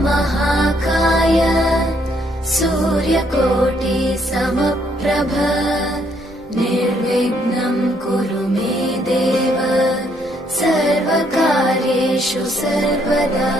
महाकाय सूर्यकोटि समप्रभ निर्विघ्नं कुरु मे देव सर्वकार्येषु सर्वदा।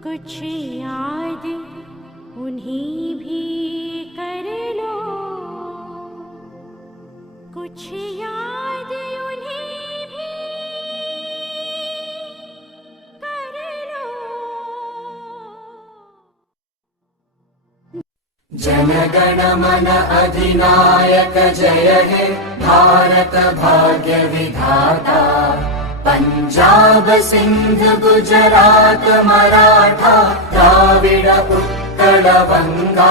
कुछ याद उन्हीं भी कर लो, कुछ याद उन्हीं भी कर लो। जनगण मन अधिनायक जय हे भारत भाग्य विधाता। पंजाब सिंध गुजरात मराठा द्राविड उत्कल बंगा।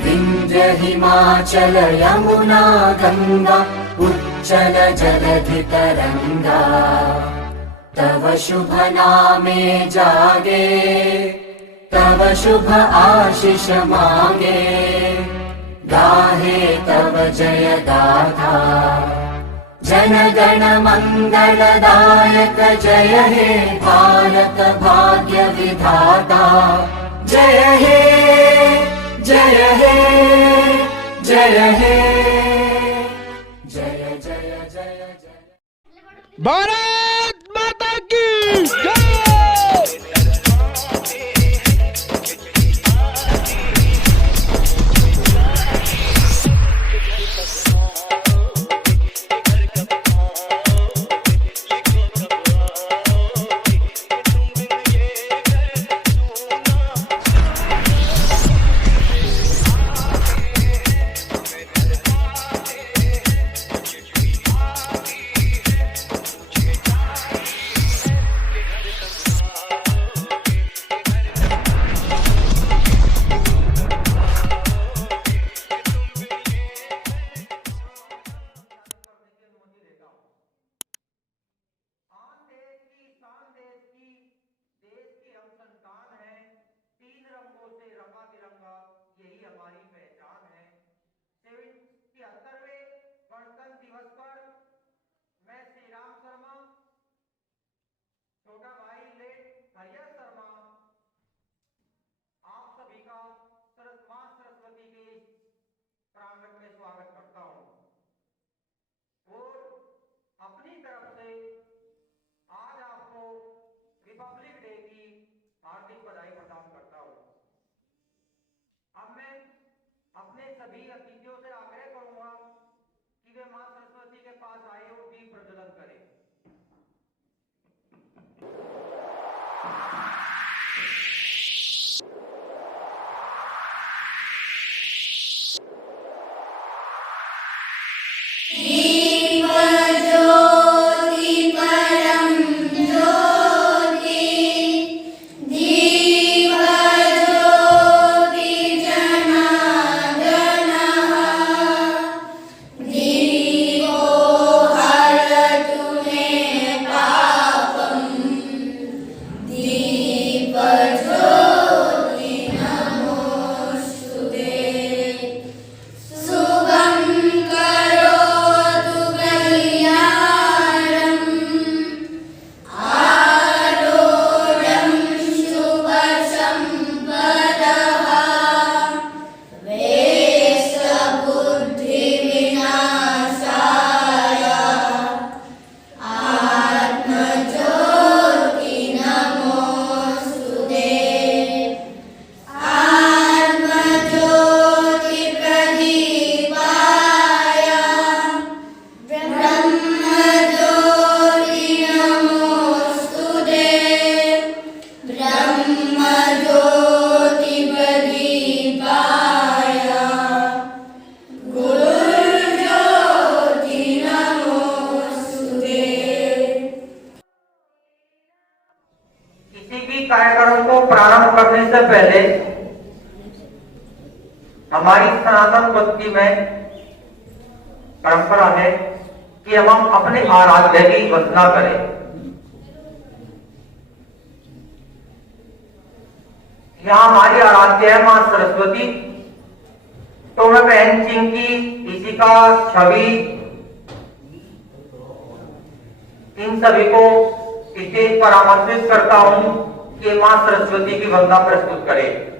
विंध्य हिमाचल यमुना गंगा उच्चल जलधि तरंगा। तव शुभ नामे जागे, तव शुभ आशीष मांगे। गाहे तव जय गाथा, जनगण मंगलदायक जय हे भारत भाग्य विधाता। जय हे जय हे जय हे जय जय जय जय। भारत माता की जय। सभी अतिथियों से आग्रह करूंगा कि वे मां सरस्वती के पास आए और दीप प्रज्वलन करें। कार्यक्रम को प्रारंभ करने से पहले हमारी सनातन पद्धति में परंपरा है कि हम अपने आराध्य की वंदना करें। यहाँ हमारी आराध्य है मां सरस्वती, तो मैं बहन सिंह की इसी का छवि इन सभी को स्टेज पर आमंत्रित करता हूं कि मां सरस्वती की वंदना प्रस्तुत करें।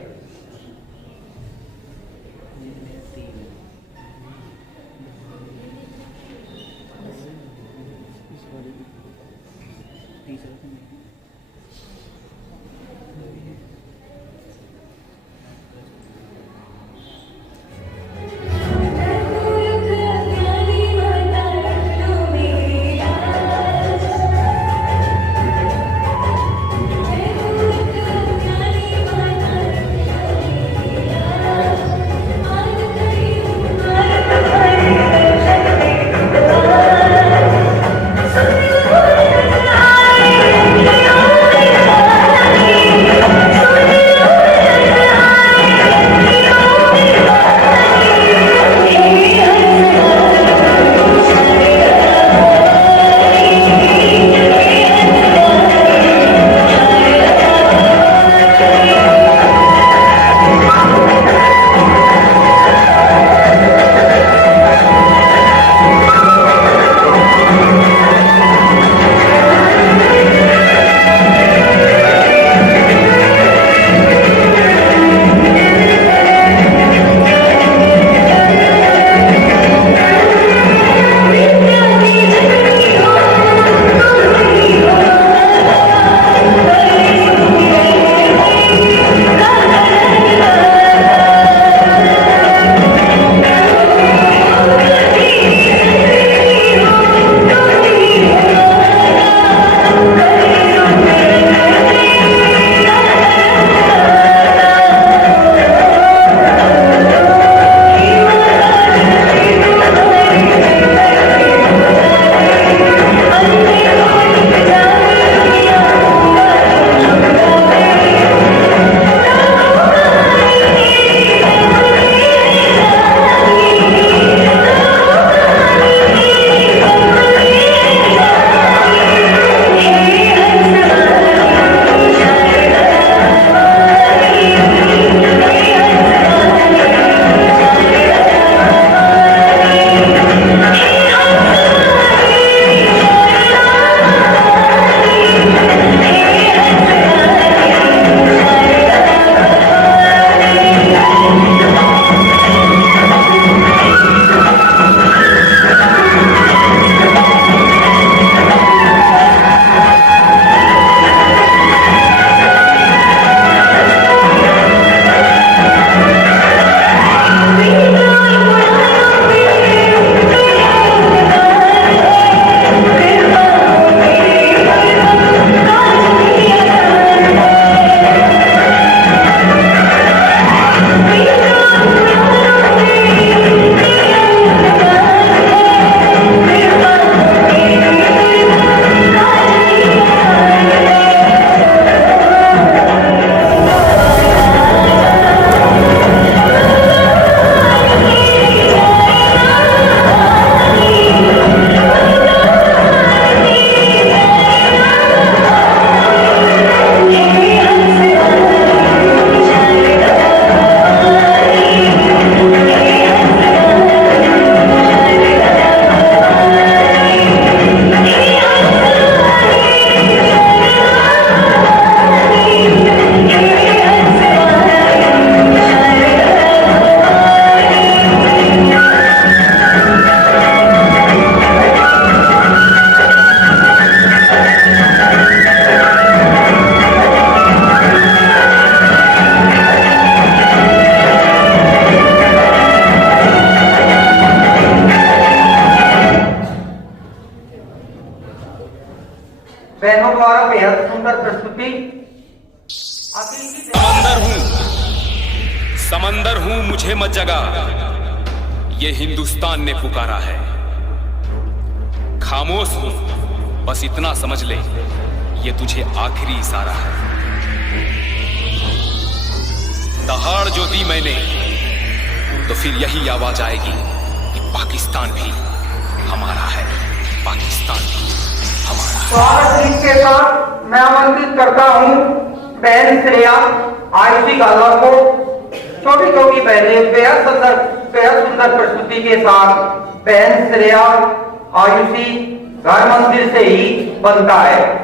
हूं मुझे मत जगा, ये हिंदुस्तान ने पुकारा है। खामोश हूं, बस इतना समझ ले, ये तुझे आखिरी इशारा है। दहाड़ जो दी मैंने, तो फिर यही आवाज आएगी कि पाकिस्तान भी हमारा है, पाकिस्तान भी हमारा है। स्वागत गीत के साथ मैं आमंत्रित करता हूं बहन श्रेया आयुषी गाला को। छोटी छोटी बहनें बेहद सुंदर प्रस्तुति के साथ। बहन श्रेया आयुषी घर मंदिर से ही बनता है।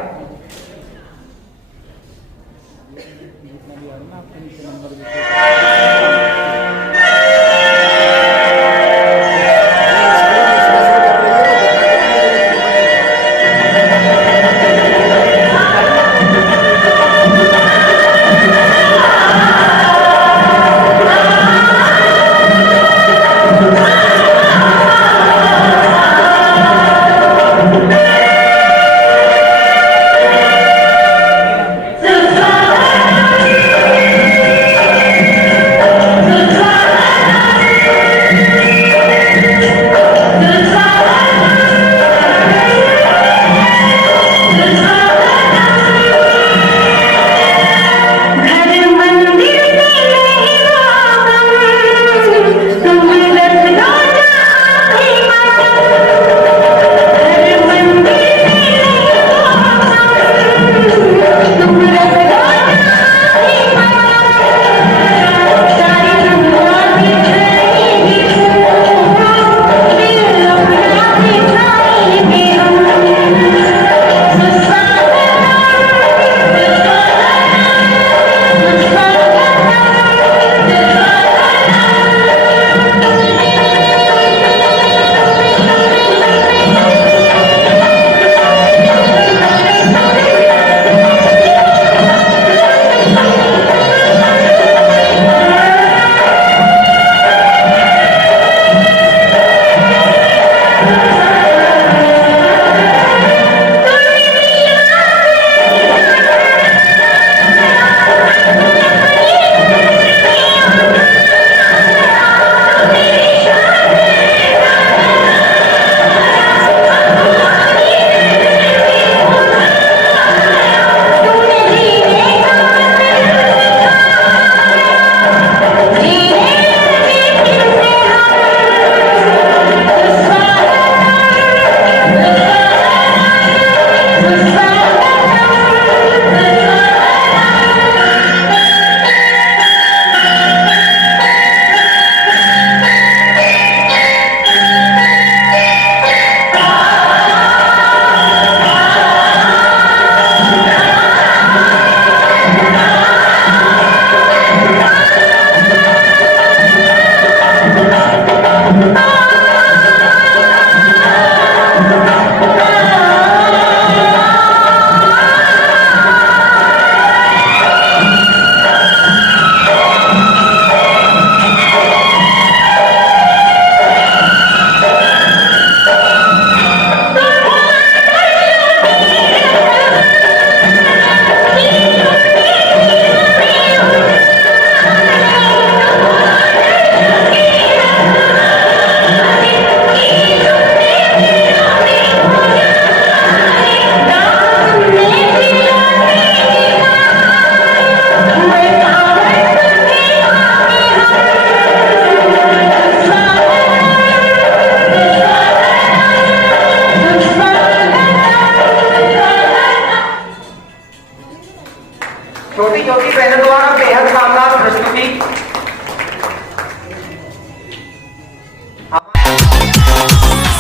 छोटी छोटी बहनों द्वारा बेहद शानदार प्रस्तुति।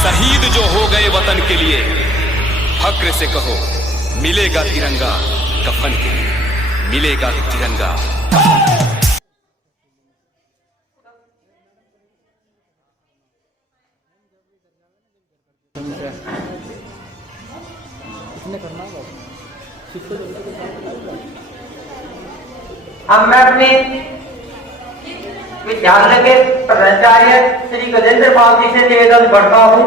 शहीद जो हो गए वतन के लिए, फक्र से कहो मिलेगा तिरंगा कफन के लिए, मिलेगा तिरंगा। अब मैं अपने विद्यालय के प्राचार्य श्री गजेंद्र पाल जी से निवेदन करता हूं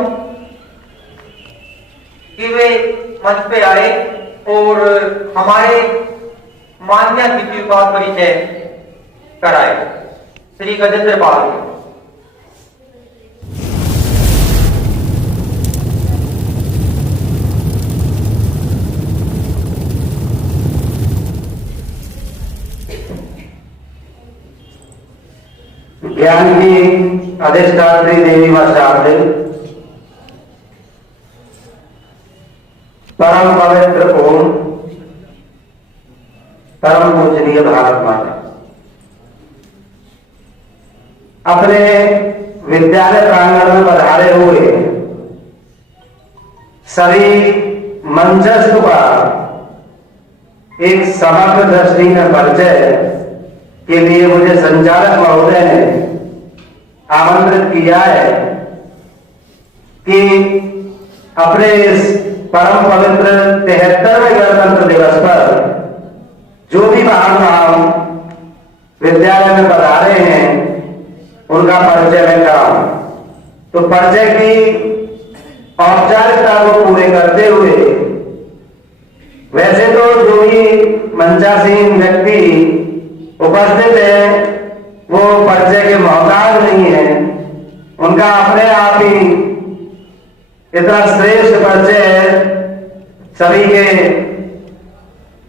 कि वे मंच पे आए और हमारे मान्य अतिथियों का परिचय कराए। श्री गजेंद्र पाल। ज्ञान की अधिष्ठात्री देवी मां शारदे, परम पवित्र ओम, परम पूजनीय भारत माता, अपने विद्यालय प्रांगण में पधारे हुए सभी मंचस्थ पर एक समग्र दृष्टि में परिचय के लिए मुझे संचालक महोदय ने आमंत्रित किया है कि अपने इस परम पवित्र 73वें गणतंत्र दिवस पर जो भी महानुभाव विद्यालय में पधारे हैं उनका परिचय मैं कराऊं। तो परिचय की औपचारिकता को पूरे करते हुए, वैसे तो जो भी मंचासीन व्यक्ति उपस्थित है वो परिचय के मोहताज नहीं है, उनका अपने आप ही इतना श्रेष्ठ परिचय है, सभी के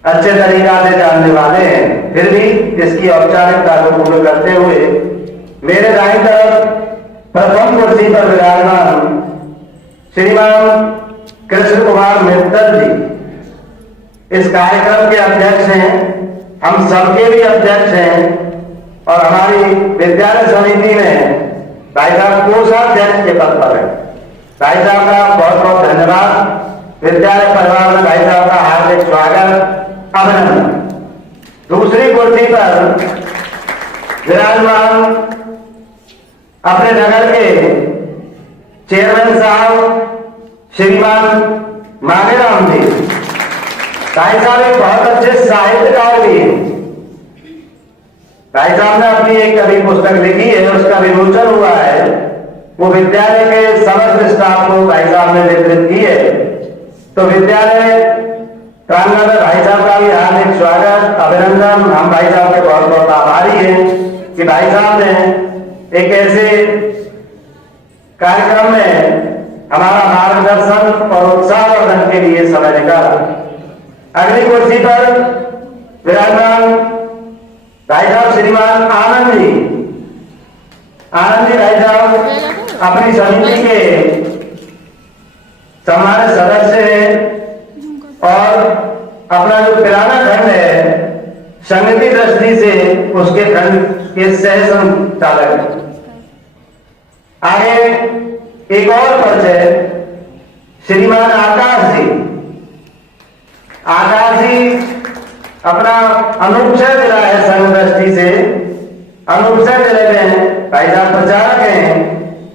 अच्छे तरीका से जानने वाले हैं। फिर भी इसकी औपचारिकता को पूर्ण करते हुए मेरे दाईं तरफ प्रथम कुर्सी पर विराजमान श्रीमान कृष्ण कुमार मित्तल जी इस कार्यक्रम के अध्यक्ष हैं, हम सबके भी अध्यक्ष हैं, और हमारी विद्यालय समिति में भाई साहब कोषाध्यक्ष के पद पर है। भाई साहब का बहुत बहुत धन्यवाद। विद्यालय परिवार में भाई साहब का हार्दिक स्वागत, अभिनंदन। दूसरी कुर्सी पर विराजमान अपने नगर के चेयरमैन साहब श्रीमान मांगेराम जी, भाई साहब एक बहुत अच्छे साहित्यकार भी हैं। भाई साहब ने अपनी एक कवि पुस्तक लिखी है, उसका विमोचन हुआ है, वो विद्यालय के समस्त स्टाफ को भाई साहब ने वितरित की है। तो विद्यालय प्रांगण में भाई साहब का भी हार्दिक स्वागत, अभिनंदन। हम भाई साहब के बहुत बहुत आभारी हैं कि भाई साहब ने एक ऐसे कार्यक्रम में हमारा मार्गदर्शन और उत्साहवर्धन के लिए समय निकाला। अगली कुर्सी पर विराजमान भाई साहब श्रीमान आनंद जी भाई साहब अपनी समिति के सम्मानित सदस्य हैं और अपना जो पुराना खंड है संगति दृष्टि से उसके खंड के सह संचालक हैं। आगे एक और परिचय श्रीमान आकाश जी अपना अनूपसर जिला है संघ दृष्टि से, अनूपसर जिले में भाई साहब प्रचारक हैं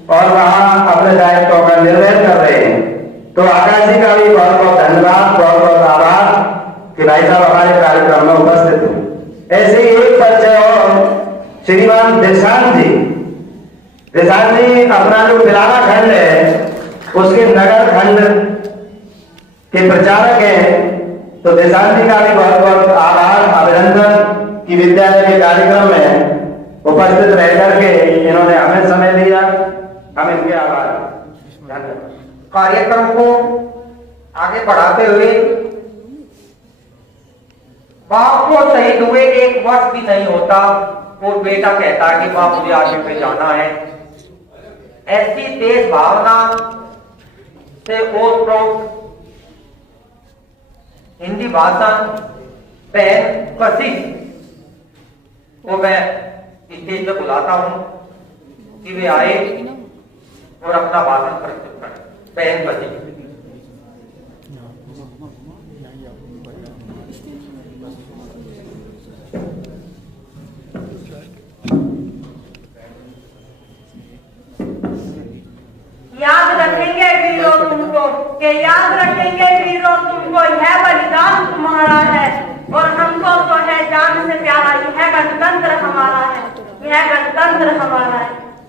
और वहां अपने दायित्वों का निर्वहन कर रहे हैं। तो आकाश जी का भी बहुत बहुत धन्यवाद, बहुत बहुत आभार कि भाई साहब हमारे कार्यक्रम में उपस्थित हैं। ऐसे ही एक परिचय और श्रीमान देशांत जी अपना जो पिलाना खंड है उसके नगर खंड के प्रचारक हैं। तो देशांत जी का भी बहुत बहुत आभार, अभिनंदन कि विद्यालय के कार्यक्रम में उपस्थित रह करके इन्होंने हमें समय दिया, हम इनके आभार। कार्यक्रम को आगे बढ़ाते हुए, बाप को शहीद हुए 1 वर्ष भी नहीं होता वो बेटा कहता है कि बाप मुझे आगे पे जाना है। ऐसी देश भावना से ओतप्रोत हिंदी भाषा बहन कसी को मैं स्टेज पे बुलाता हूं कि वे आए और अपना भाषण प्रस्तुत करें। बहन कसी याद रखेंगे वीरों तुमको, कि याद रखेंगे वीरों तुमको, यह बलिदान तुम्हारा है और हमको तो है जान से प्यारा, यह गणतंत्र हमारा है, यह गणतंत्र हमारा है।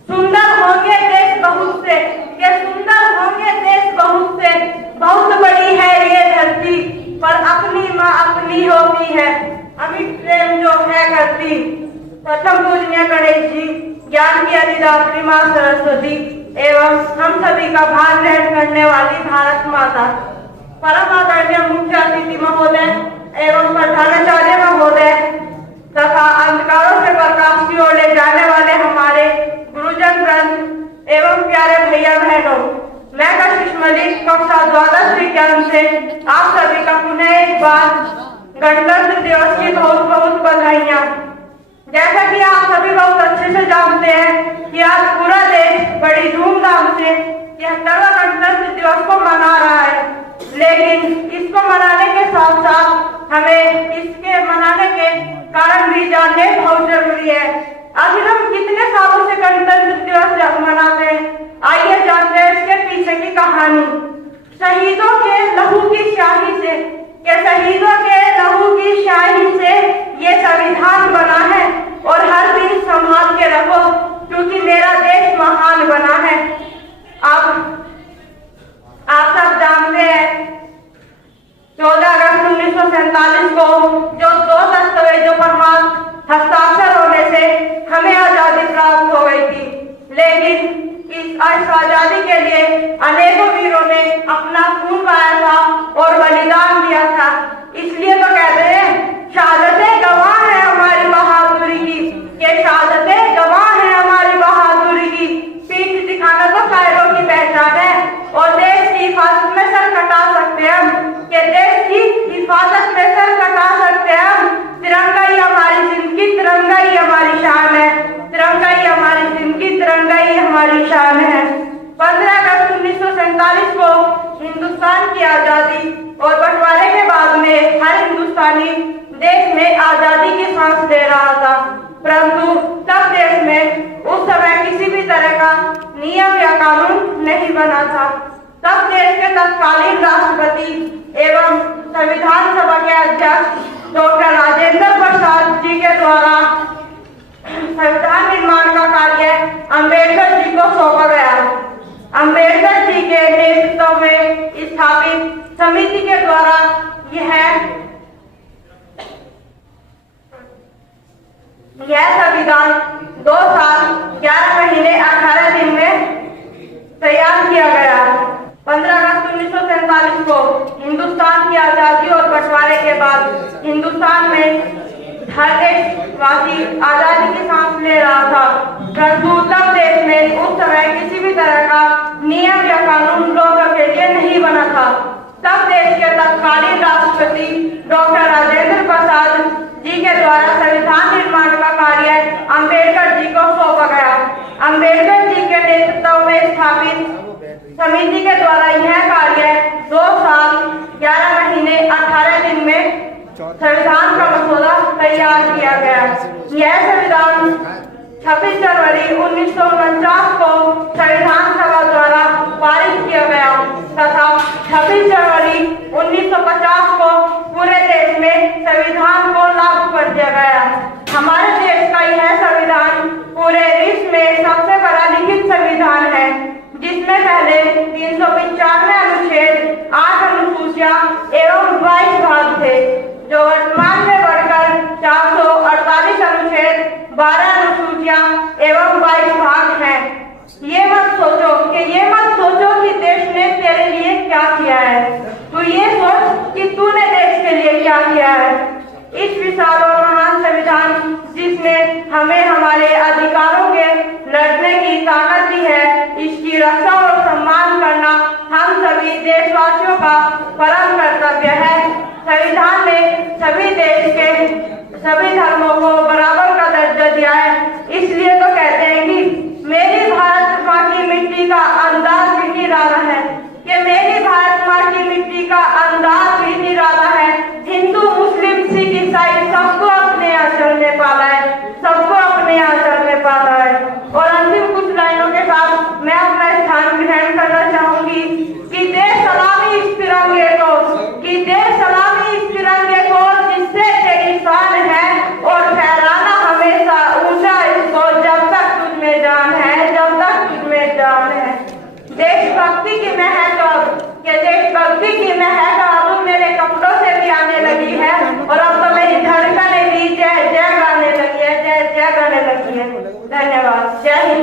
सुंदर होंगे देश बहुत से, ये सुंदर होंगे देश बहुत से, बहुत बड़ी है ये धरती पर अपनी माँ अपनी होती है, अमिट प्रेम जो है करती प्रथम पूजनीय गणेश जी, ज्ञान की अधिदात्री माँ सरस्वती एवं हम सभी का भाग ग्रहण करने वाली भारत माता, परम आदरणीय मुख्य अतिथि महोदय एवं प्रधानाचार्य महोदय तथा अंधकारों से प्रकाश की ओर ले जाने वाले हमारे गुरुजन वृंद एवं प्यारे भैया बहनों, मैं कशिश मलिक कक्षा 12 विज्ञान से आप सभी का पुनः एक बार गणतंत्र दिवस की बहुत बहुत बधाइयाँ। जैसा कि आप सभी बहुत अच्छे से जानते हैं कि आज पूरा देश बड़ी धूमधाम से 73वां गणतंत्र दिवस को मना रहा है, लेकिन इसको मनाने के साथ साथ हमें इसके मनाने के कारण भी जानने बहुत जरूरी है। आखिर हम कितने सालों से गणतंत्र दिवस मनाते हैं, आइए जानते हैं इसके पीछे की कहानी। शहीदों के लहू की स्याही से, शहीदों के लहू की स्याही से ये संविधान बना है और हर दिन संभाल के रखो क्योंकि मेरा देश महान बना है। आप सब जानते हैं 14 अगस्त 1947 को जो 2 दस्तावेजों पर हस्ताक्षर होने से हमें आजादी प्राप्त हो गई थी, लेकिन इस आजादी के लिए अनेकों वीरों ने अपना खून बहाया था और बलिदान दिया था। इसलिए तो कहते हैं शहादतें गवाह है हमारी बहादुरी की, ये शहादतें गवाह है हमारी बहादुरी की। पीठ दिखाना तो कायरों की पहचान है और देश की हिफाजत में सर कटा सकते हैं हम, कि देश की हिफाजत में सर कटा सकते हैं हम। तिरंगा ही हमारी जिंदगी, तिरंगा ही हमारी शान है, तिरंगा ही हमारी जिंदगी, तिरंगा ही हमारी शान है। 15 अगस्त 1947 को हिंदुस्तान की आजादी और बंटवारे के बाद में हर हिंदुस्तानी देश में आजादी की सांस ले रहा था, परंतु तब देश में उस समय किसी भी तरह का नियम या कानून नहीं बना था। तब देश के तत्कालीन राष्ट्रपति एवं संविधान सभा के अध्यक्ष डॉक्टर राजेंद्र प्रसाद जी के द्वारा संविधान निर्माण का कार्य अंबेडकर जी को सौंपा गया। अंबेडकर जी के नेतृत्व में स्थापित समिति के द्वारा यह संविधान 2 साल 11 महीने 18 दिन में तैयार किया गया। 15 अगस्त 1947 को हिंदुस्तान की आजादी और बंटवारे के बाद हिंदुस्तान में हर देशवासी आजादी की सांस ले रहा था, परंतु तब देश में उस समय किसी भी तरह का नियम या कानून लोगों के लिए नहीं बना था। तब देश के तत्कालीन राष्ट्रपति डॉक्टर राजेंद्र प्रसाद जी के द्वारा संविधान निर्माण का कार्य अंबेडकर जी को सौंपा गया। अंबेडकर जी के नेतृत्व में स्थापित समिति के द्वारा यह कार्य 2 साल 11 महीने 18 दिन में संविधान का मसौदा तैयार किया गया। यह संविधान 26 जनवरी 1949 को संविधान सभा द्वारा पारित किया गया तथा 26 जनवरी 1950 को पूरे देश में संविधान को लागू कर दिया गया। हमारे देश का यह संविधान पूरे विश्व में सबसे बड़ा लिखित संविधान है, जिसमें पहले 395 अनुच्छेद, 8 अनुसूचियां एवं 22 भाग थे, जो वर्तमान में बढ़कर 448 अनुच्छेद, 12 अनुसूचियां एवं 22 भाग हैं। ये मत सोचो कि देश ने तेरे लिए क्या किया है, तू ये सोच कि तूने देश के लिए क्या किया है। इस विशाल और महान संविधान जिसने हमें हमारे अधिकारों के लड़ने की ताकत दी है, इसकी रक्षा और सम्मान करना हम सभी देशवासियों का परम कर्तव्य है। संविधान ने सभी देश के सभी धर्मों को बराबर का दर्जा दिया है, इसलिए तो कहते हैं कि मेरी भारत माँ की मिट्टी का अंदाज भी निराला है, कि मेरी भारत माँ की मिट्टी का अंदाज भी निराला है। हिंदू, मुस्लिम, सिख, ईसाई सबको अपने आंचल में पाला है, सबको अपने आंचल में पाला है। और अंतिम कुछ लाइनों के साथ मैं अपना स्थान ग्रहण करना चाहूंगी कि दे सलामी इस तिरंगे को, कि दे सलामी इस तिरंगे को जिससे तेरी शान है, और फहराना हमेशा ऊंचा इसको जब तक तुझ में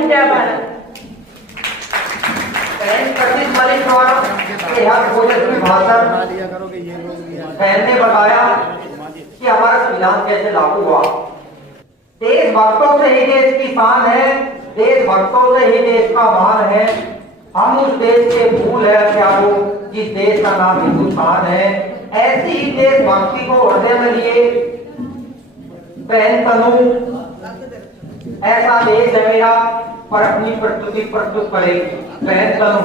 हिंद जय भारत। बहन प्रदीप मलिक द्वारा के यहाँ भोजन भाषण बहन ने बताया कि हमारा संविधान कैसे लागू हुआ। देशभक्तों से ही देश की शान है, देशभक्तों से ही देश का मान है। हम उस देश के फूल है क्या वो जिस देश का नाम हिंदुस्तान है। ऐसी ही देशभक्ति को हृदय में लिए बहन तनु ऐसा देश है मेरा पर अपनी प्रस्तुति प्रस्तुत करेगी। बहन तनु